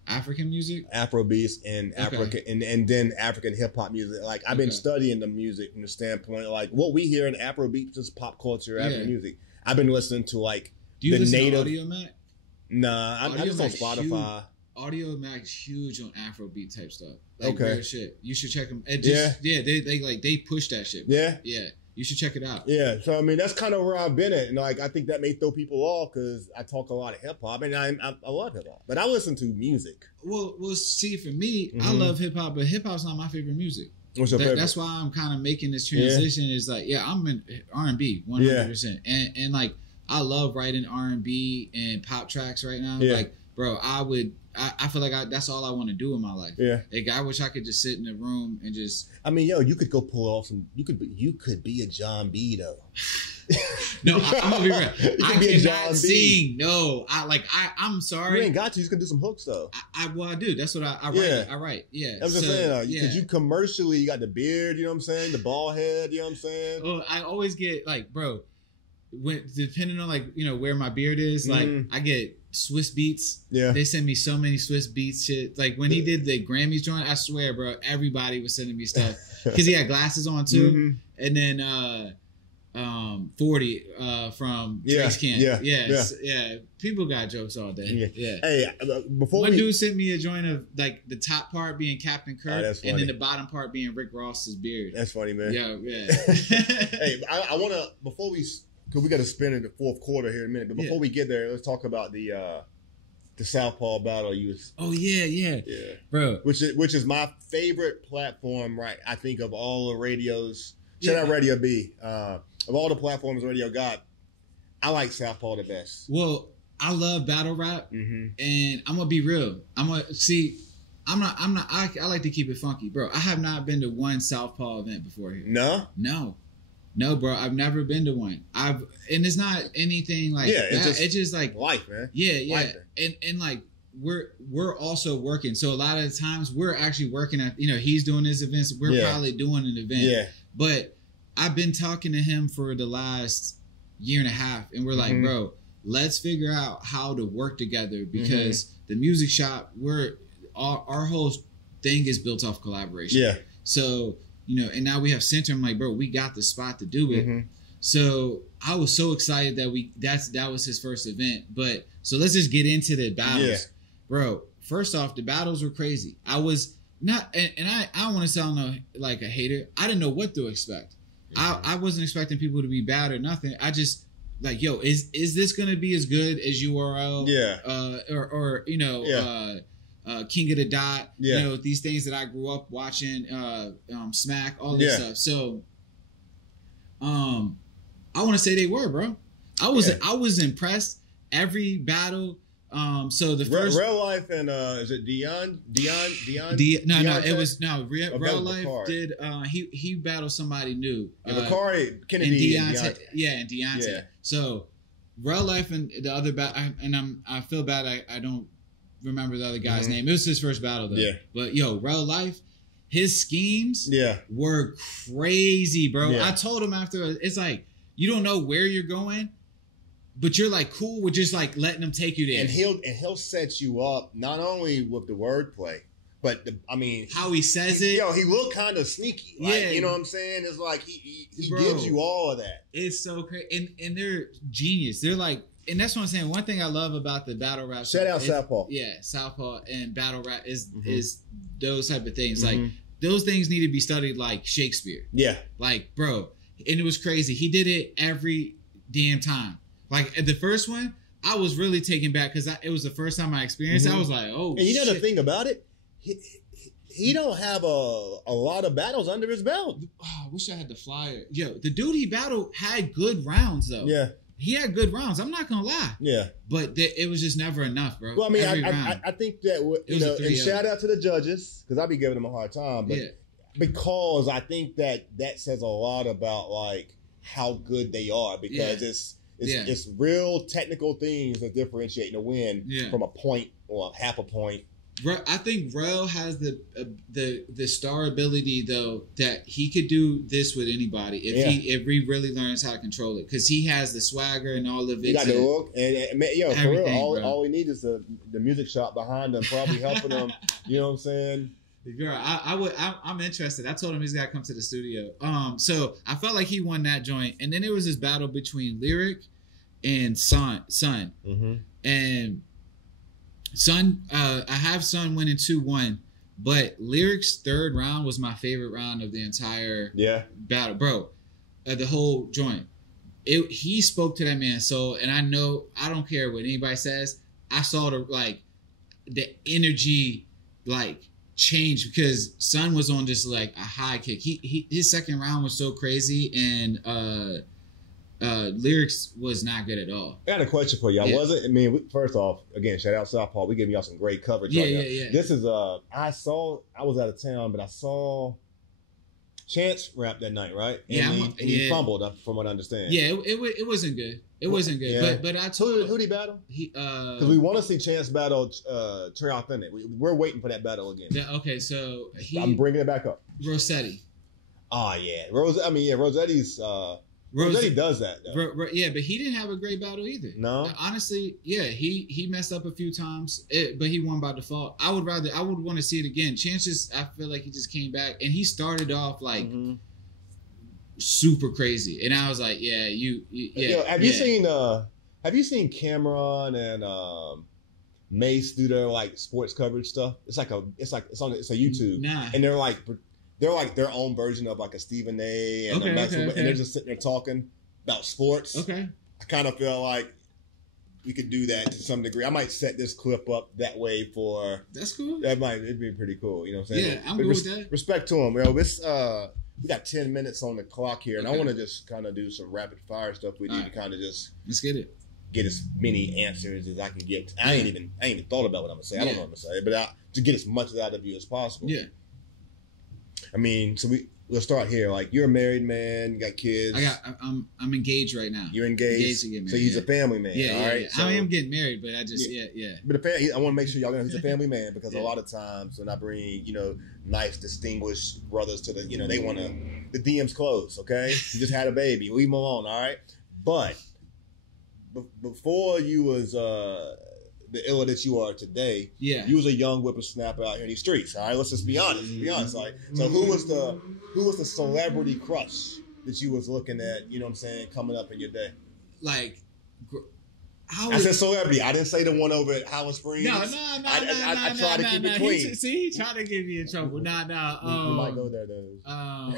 African music? Afrobeats and African and then African hip hop music. Like I've been studying the music from the standpoint like what we hear in Afrobeats is pop culture, African music. I've been listening to like Do you the listen native. To Audio Mac? Nah, I'm just on Spotify. Audio Mac's huge on Afrobeat type stuff. Like real shit. You should check them. They push that shit. Bro. Yeah. You should check it out. Yeah, so I mean that's kind of where I've been at, and like I think that may throw people off because I talk a lot of hip hop, and I love hip hop, but I listen to music. Well, see, for me, I love hip hop, but hip hop's not my favorite music. What's your favorite? That's why I'm kind of making this transition. Is like, I'm in R&B 100%, and like I love writing R&B and pop tracks right now. Yeah. Like, bro, I feel like that's all I want to do in my life. Yeah. Like, I wish I could just sit in a room and just. I mean, you could go pull off some. You could be a John B though. No, I'm gonna be real. I cannot sing. No, I'm sorry. You ain't got to. You can do some hooks though. I do. That's what I write. Yeah. I write. Yeah. I was just saying, because you commercially, you got the beard. You know what I'm saying? The bald head. You know what I'm saying? Oh, I always get like, bro. Depending on like where my beard is, like I get Swiss Beats. Yeah, they send me so many Swiss Beats shit. Like when he did the Grammys joint, I swear, bro, everybody was sending me stuff because he had glasses on too. And then 40 from Trace Can. Yeah. People got jokes all day. Yeah. Hey, before one dude sent me a joint of like the top part being Captain Kirk and then the bottom part being Rick Ross's beard. That's funny, man. Yeah. Hey, I want to before we. Because we got to spin in the fourth quarter here in a minute. But before we get there, let's talk about the Southpaw Battle you was. Oh, yeah. Bro. Which is my favorite platform, right? I think of all the radios. Shout out Radio B. Of all the platforms radio got, I like Southpaw the best. Well, I love battle rap. And I'm going to be real. I like to keep it funky. Bro, I have not been to one Southpaw event before here. No, bro, I've never been to one. And it's not anything like that. It's just like life, man. Yeah. And like we're also working. So a lot of the times we're actually working at he's doing his events. We're probably doing an event. Yeah. But I've been talking to him for the last year and a half, and we're like, bro, let's figure out how to work together because the music shop, our whole thing is built off collaboration. Yeah. So, and now we have center. I'm like, bro, we got the spot to do it. Mm-hmm. So I was so excited that that was his first event. But so let's just get into the battles, bro. First off, the battles were crazy. I was not, and I don't want to sound like a hater. I didn't know what to expect. Mm-hmm. I wasn't expecting people to be bad or nothing. I just like, yo, is this gonna be as good as URL? Yeah. Or King of the Dot. Yeah. These things that I grew up watching. Smack, all this stuff. So, I want to say they were, bro. I was impressed. Every battle. So the first Real Life and is it Dion? No, it was Real Life did. He battled somebody new. Bakari, Kennedy, and Deontay. And Deontay. Yeah. So Real Life and the other I feel bad. I don't remember the other guy's name. It was his first battle though. Yeah. But Real Life, his schemes were crazy, bro. Yeah. I told him after, it's like you don't know where you're going. But you're like cool with just like letting him take you there, and he'll set you up not only with the wordplay, but how he says it. He looked kind of sneaky, like, you know what I'm saying? It's like he gives you all of that. It's so crazy, and they're genius. They're like, and that's what I'm saying. One thing I love about the battle rap, shout out Southpaw, Southpaw and battle rap is those type of things. Like those things need to be studied like Shakespeare. Yeah, like bro, and it was crazy. He did it every damn time. Like the first one, I was really taken back because it was the first time I experienced it. I was like, oh, and the thing about it, he don't have a lot of battles under his belt. Oh, I wish I had the flyer. Yo, the dude he battled had good rounds though. Yeah, he had good rounds. I'm not gonna lie. Yeah, but it was just never enough, bro. Well, I mean, I think that and shout out to the judges because I be giving them a hard time, but because I think that says a lot about like how good they are because it's real technical things that differentiate the win from a point or half a point. I think Rel has the star ability though that he could do this with anybody if he really learns how to control it because he has the swagger and all of it. He got the look and for real, all we need is the music shop behind him, probably helping him. You know what I'm saying? Girl, I'm interested. I told him he's got to come to the studio. So I felt like he won that joint, and then there was this battle between Lyric and Sun. And Sun, I have Sun winning 2-1, but Lyric's third round was my favorite round of the entire battle, bro. The whole joint. He spoke to that man's soul, and I know I don't care what anybody says. I saw the energy change because Sun was on just like a high kick. His second round was so crazy, and Lyrics was not good at all. I got a question for you. I wasn't. I mean, first off, again, shout out Southpaw. We giving y'all some great coverage. Yeah. This is I was out of town, but I saw Chance rap that night, right? And he fumbled, from what I understand. Yeah, it wasn't good. It wasn't good. Yeah. But I told who'd he battle? Because we want to see Chance battle Trey Authentic. We're waiting for that battle again. Yeah, okay, so I'm bringing it back up. Rossetti. Oh yeah, Rossetti's. Rossetti does that though. Yeah, but he didn't have a great battle either. No, honestly, yeah, he messed up a few times, but he won by default. I would want to see it again. Chances, I feel like he just came back and he started off like super crazy, and I was like, Have you seen Cameron and Mace do their like sports coverage stuff? It's a YouTube, and they're like their own version of like a Stephen A. and and they're just sitting there talking about sports. Okay. I kind of feel like we could do that to some degree. I might set this clip up that way for. That's cool. It'd be pretty cool. You know what I'm saying? Yeah, I'm good with that. Respect to him, yo. We got 10 minutes on the clock here, and I want to just kind of do some rapid fire stuff with you to kind of just let's get it. Get as many answers as I can get. I ain't even thought about what I'm gonna say. I don't know what I'm gonna say, but to get as much out of you as possible. Yeah. I mean, so we'll start here. Like, you're a married man, you got kids. I'm engaged right now. You're engaged to get married. So he's a family man. Yeah, all right. Yeah. So, I am getting married, but I just But I want to make sure y'all know he's a family man because a lot of times when I bring nice distinguished brothers to the they want to the DM's closed. Okay, you just had a baby, leave him alone. All right, but before you was the illa that you are today, you was a young whippersnapper out here in these streets. All right, let's just be honest. Like, so who was the celebrity crush that you was looking at? You know what I'm saying, coming up in your day? Like, I said celebrity. I didn't say the one over at Howard Springs. No. I tried to keep it clean. He tried to get me in trouble. We might go there though.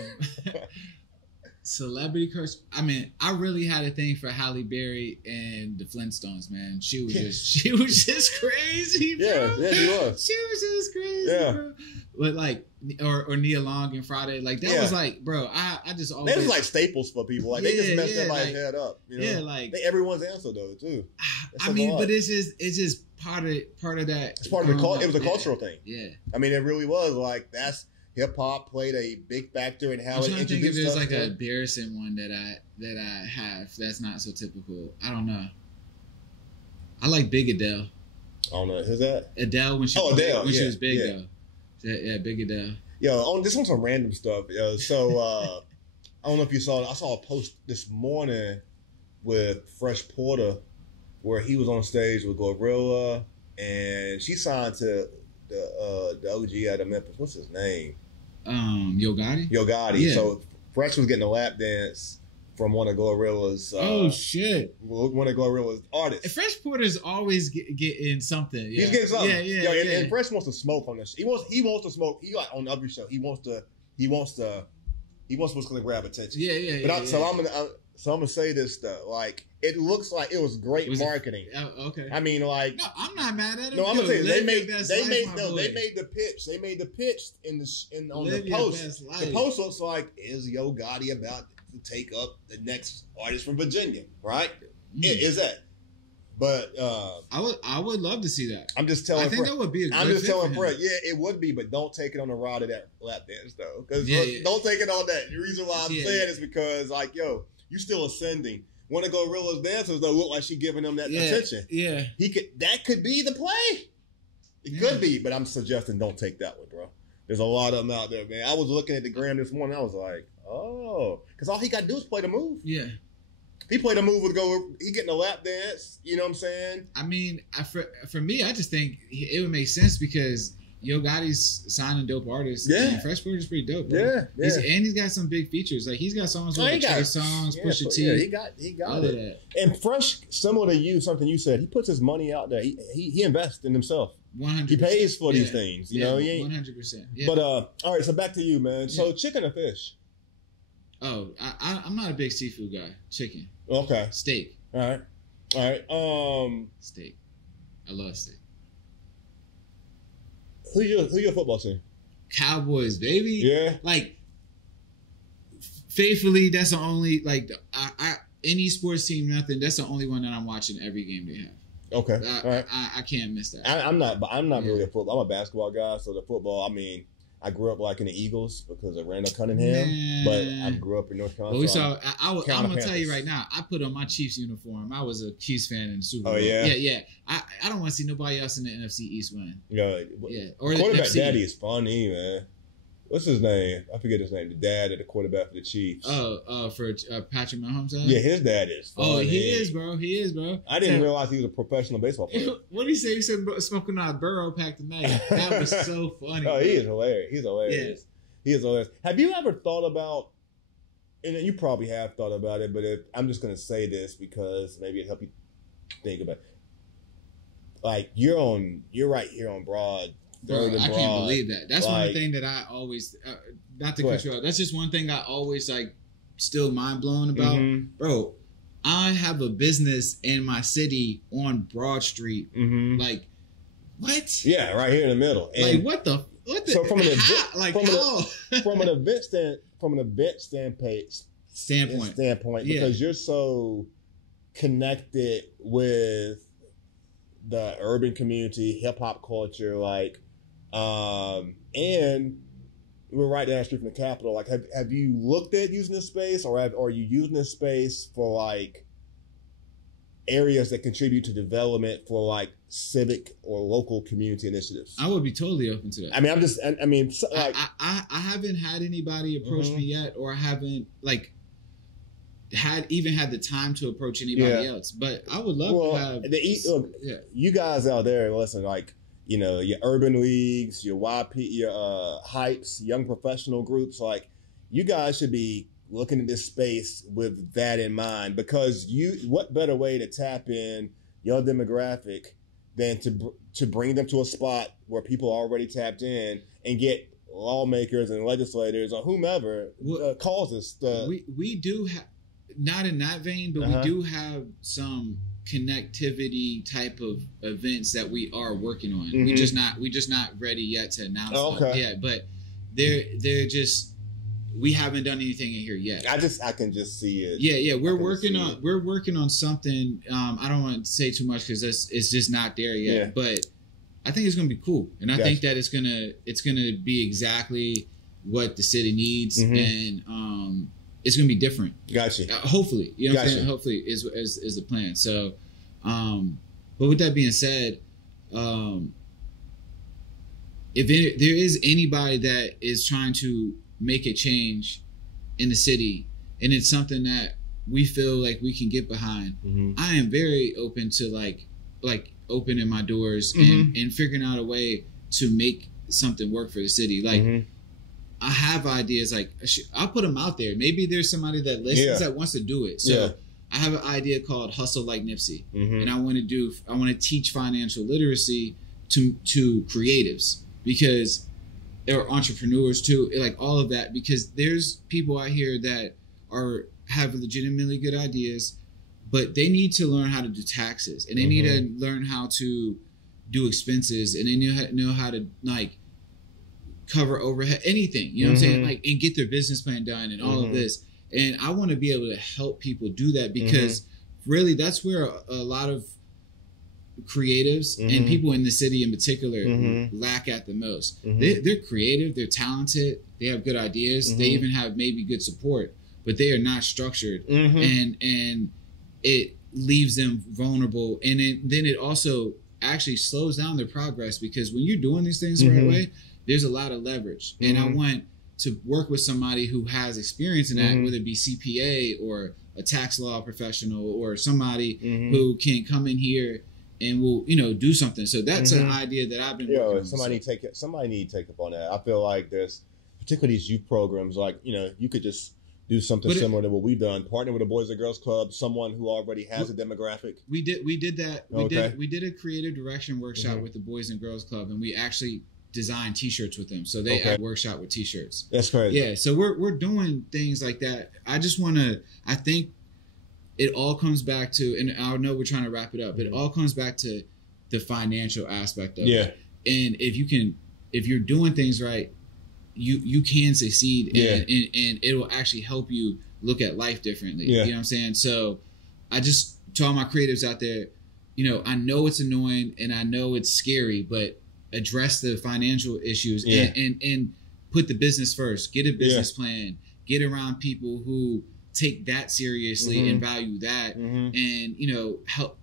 Celebrity curse. I mean, I really had a thing for Halle Berry and the Flintstones, man. She was just crazy, bro. Yeah, she was. She was just crazy, bro. But like, or Nia Long and Friday, like that was like, bro. I just always. They was like staples for people. Like they just messed everybody's head up. You know? Yeah, like everyone's answer though too. I mean, but it's just part of that. It's part of the culture. It was a cultural thing. Yeah. I mean, it really was. Like that's. Hip hop played a big factor in how it introduced there's us. Like an embarrassing one that I have that's not so typical. I don't know. I like Big Adele. I don't know. Who's that? Adele when she was big though. Yeah, Big Adele. Yo, this one's some random stuff. So I don't know if you saw it. I saw a post this morning with Fresh Porter where he was on stage with Gorilla and she signed to the OG out of Memphis. What's his name? Yo Gotti. Yeah. So Fresh was getting a lap dance from one of Gorilla's. Oh shit! One of Gorilla's artists. Fresh Porter's always getting something. Yeah. He's getting something. Yeah. And Fresh wants to smoke on this. He wants to smoke. He got on every show. He wants what's going to grab attention. So I'm gonna say this though. Like it looks like it was great marketing. Okay. I mean, like no, I'm not mad at it. No, I'm gonna tell you, they made the pitch. They made the pitch on the post. The post looks like is Yo Gotti about to take up the next artist from Virginia, right? Is that? But I would love to see that. I'm just telling. I think that would be. I'm just telling Fred. Yeah, it would be, but don't take it on the ride of that lap dance though. Because don't take it on that. The reason why I'm saying is because like you still ascending. One of Gorilla's dancers though look like she giving them that attention. Yeah, that could be the play. It could be, but I'm suggesting don't take that one, bro. There's a lot of them out there, man. I was looking at the gram this morning. I was like, oh, because all he got to do is play the move. Yeah. He played a move with he getting a lap dance. You know what I'm saying? I mean, for me, I just think it would make sense because Yo Gotti's signing dope artists. Yeah. And Fresh Porter's pretty dope, bro. Yeah. He's got some big features. Like, he's got songs with Trey Songz, Pusha T. Yeah, he got all of that. And Fresh, similar to you, something you said, he puts his money out there. He invests in himself. 100%. He pays for these things. You know? He ain't 100%. Yeah. But, all right, so back to you, man. So, chicken or fish? Oh, I'm not a big seafood guy. Chicken. Okay. Steak. All right. Steak. I love steak. Who's your football team? Cowboys, baby. Yeah. Like, faithfully, that's the only, like, any sports team, nothing. That's the only one that I'm watching every game they have. Okay. All right. I can't miss that. I'm not really a football. I'm a basketball guy, so the football, I mean, I grew up liking the Eagles because of Randall Cunningham, but I grew up in North Carolina. Well, I'm going to tell you right now, I put on my Chiefs uniform. I was a Chiefs fan in the Super Bowl. Oh, yeah? Yeah. I don't want to see nobody else in the NFC East win. Yeah. Or quarterback daddy is funny, man. What's his name? I forget his name. The dad of the quarterback for the Chiefs. For Patrick Mahomes. Yeah, his dad is funny. Oh, he is, bro. I didn't realize he was a professional baseball player. What did he say? He said smoking out a Burrow pack tonight. That was so funny. Oh, he is hilarious. He's hilarious. Yeah. He is hilarious. Have you ever thought about, and you probably have thought about it, but I'm just going to say this because maybe it'll help you think about it. Like, you're right here on Broad. Bro, I can't believe that. That's one thing that I always, not to cut you off, that's just one thing I always, like, still mind blown about. Mm-hmm. Bro, I have a business in my city on Broad Street. Mm-hmm. Like, what? Yeah, right here in the middle. And like, what the? So from an event standpoint, because you're so connected with the urban community, hip hop culture, like, and we're right down the street from the Capitol. Like, have you looked at using this space, or are you using this space for like areas that contribute to development for like civic or local community initiatives? I would be totally open to that. I mean, I haven't had anybody approach me yet, or I haven't had the time to approach anybody else. But I would love to have. Look, you guys out there, listen, like, you know, your urban leagues, your YP, your hypes, young professional groups, like, you guys should be looking at this space with that in mind, because what better way to tap in your demographic than to bring them to a spot where people are already tapped in and get lawmakers and legislators or whomever causes. We do have, not in that vein, but we do have some connectivity type of events that we are working on. We just not ready yet to announce them yet, but they're just, we haven't done anything in here yet. I can just see it. Yeah. We're working on something. I don't want to say too much because it's just not there yet. Yeah. But I think it's gonna be cool, and I think that it's gonna be exactly what the city needs, and it's gonna be different. Gotcha. Hopefully, you know what I'm saying. Hopefully is the plan. So, but with that being said, if there is anybody that is trying to make a change in the city, and it's something that we feel like we can get behind, I am very open to like opening my doors and figuring out a way to make something work for the city. Like, I have ideas, like I'll put them out there. Maybe there's somebody that listens that wants to do it. So I have an idea called Hustle Like Nipsey, and I want to teach financial literacy to creatives, because there are entrepreneurs too, like all of that, because there's people out here that have legitimately good ideas, but they need to learn how to do taxes, and they need to learn how to do expenses, and they know how to like cover overhead, anything, you know what I'm saying? Like, and get their business plan done and all of this. And I want to be able to help people do that, because really that's where a lot of creatives and people in the city in particular lack at the most. They're creative, they're talented, they have good ideas, they even have maybe good support, but they are not structured, and it leaves them vulnerable, and then it also actually slows down their progress, because when you're doing these things the right way, there's a lot of leverage, and I want to work with somebody who has experience in that, whether it be CPA or a tax law professional or somebody who can come in here and will, do something. So that's an idea that I've been working on. Somebody need to take up on that. I feel like there's, particularly these youth programs, like, you could just do something similar to what we've done. Partner with a Boys and Girls Club, someone who already has a demographic. We did that. We did a creative direction workshop with the Boys and Girls Club, and we actually designed T-shirts with them. So they had a workshop with T-shirts. That's crazy. Yeah. So we're doing things like that. I think it all comes back to, and I know we're trying to wrap it up, but it all comes back to the financial aspect of it. And if you're doing things right, you can succeed, and it will actually help you look at life differently. You know what I'm saying? So I just, to all my creatives out there, I know it's annoying and I know it's scary, but address the financial issues and put the business first. Get a business plan. Get around people who take that seriously and value that, and help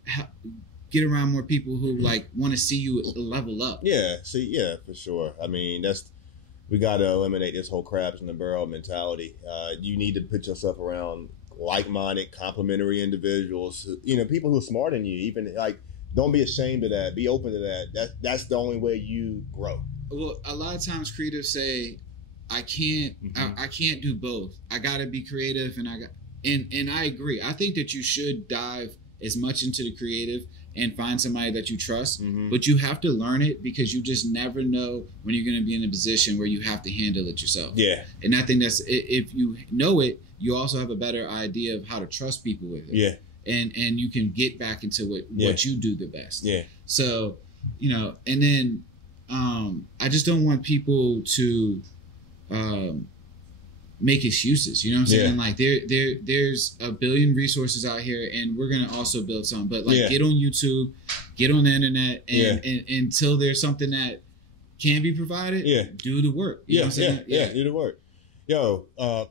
get around more people who like want to see you level up. For sure. I mean, we got to eliminate this whole crabs in the barrel mentality. You need to put yourself around like-minded, complementary individuals. People who are smarter than you. Even like, don't be ashamed of that. Be open to that. That's the only way you grow. Well, a lot of times creatives say, I can't do both. I got to be creative, and I agree. I think that you should dive as much into the creative and find somebody that you trust, but you have to learn it, because you just never know when you're going to be in a position where you have to handle it yourself. Yeah. And I think that's, if you know it, you also have a better idea of how to trust people with it. Yeah. And you can get back into what you do the best. Yeah. So, and then I just don't want people to make excuses. You know what I'm saying? Like there's a billion resources out here, and we're gonna also build some. But like, get on YouTube, get on the internet, and until there's something that can be provided, do the work. You know what I'm saying? Do the work. Yo,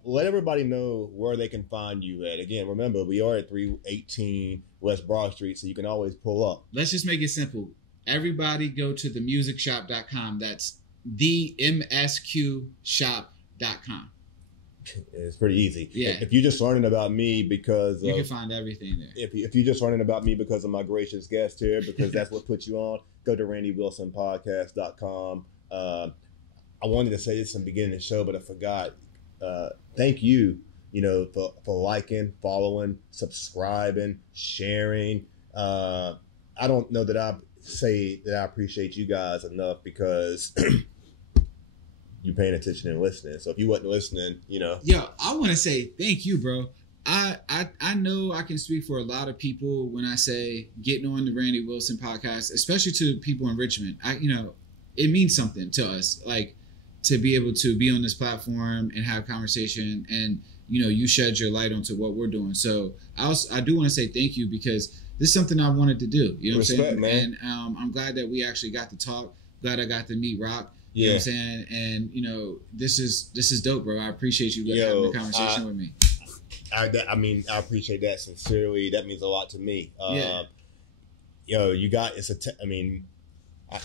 let everybody know where they can find you at. Again, remember, we are at 318 West Broad Street, so you can always pull up. Let's just make it simple. Everybody go to theMSQshop.com. That's theMSQshop.com. It's pretty easy. Yeah. If you're just learning about me because you can find everything there. If you're just learning about me because of my gracious guest here, because that's what put you on, go to RandyWilsonPodcast.com. I wanted to say this in the beginning of the show, but I forgot. Thank you, for liking, following, subscribing, sharing. I don't know that I say that I appreciate you guys enough because you paying attention and listening. So if you wasn't listening, Yo, I want to say thank you, bro. I know I can speak for a lot of people when I say getting on the Randy Wilson podcast, especially to people in Richmond. It means something to us, like to be able to be on this platform and have conversation, and you shed your light onto what we're doing. So I do want to say thank you because this is something I wanted to do. You know what I'm saying, man? And I'm glad that we actually got to talk. Glad I got to meet Roc. You know what I'm saying? And, this is dope, bro. I appreciate you having a conversation with me. I appreciate that sincerely. That means a lot to me.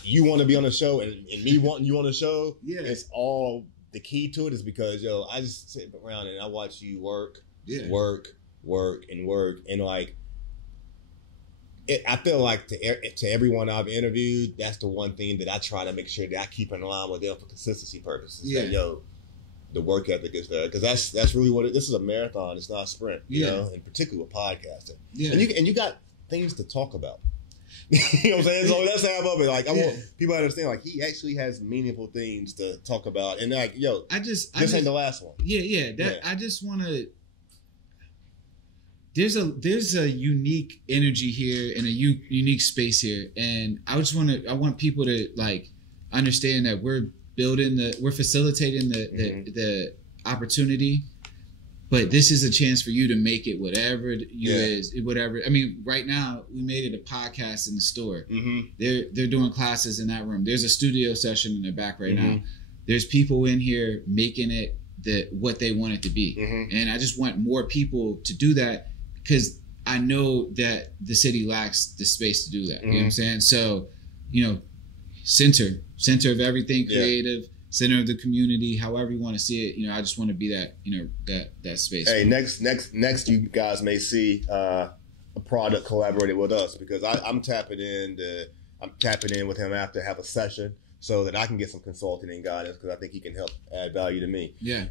You want to be on the show and me wanting you on the show. Yeah. It's all the key to it is because, I just sit around and I watch you work. And like, I feel like to everyone I've interviewed, that's the one thing that I try to make sure that I keep in line with them for consistency purposes. Yeah. That, the work ethic is there because that's really what this is a marathon. It's not a sprint. And particularly with podcasting. Yeah. And you got things to talk about. You know what I'm saying? So that's half of it. Like I want people to understand. Like he actually has meaningful things to talk about. And like, this ain't the last one. I just want to. There's a unique energy here and a unique space here, and I want people to like understand that we're facilitating the opportunity, but this is a chance for you to make it whatever whatever. I mean, right now we made it a podcast in the store. Mm-hmm. They're doing classes in that room. There's a studio session in the back right now. There's people in here making it what they want it to be, and I just want more people to do that. Because I know that the city lacks the space to do that. You know what I'm saying? So, center of everything creative, center of the community, however you want to see it. I just want to be that, that space. Hey, next you guys may see a product collaborated with us because I'm tapping in with him after have a session so that I can get some consulting and guidance because I think he can help add value to me. Yeah.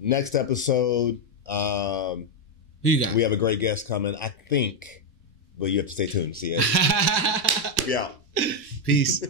Next episode, who you got? We have a great guest coming, I think, but you have to stay tuned to see it. Yeah. Peace.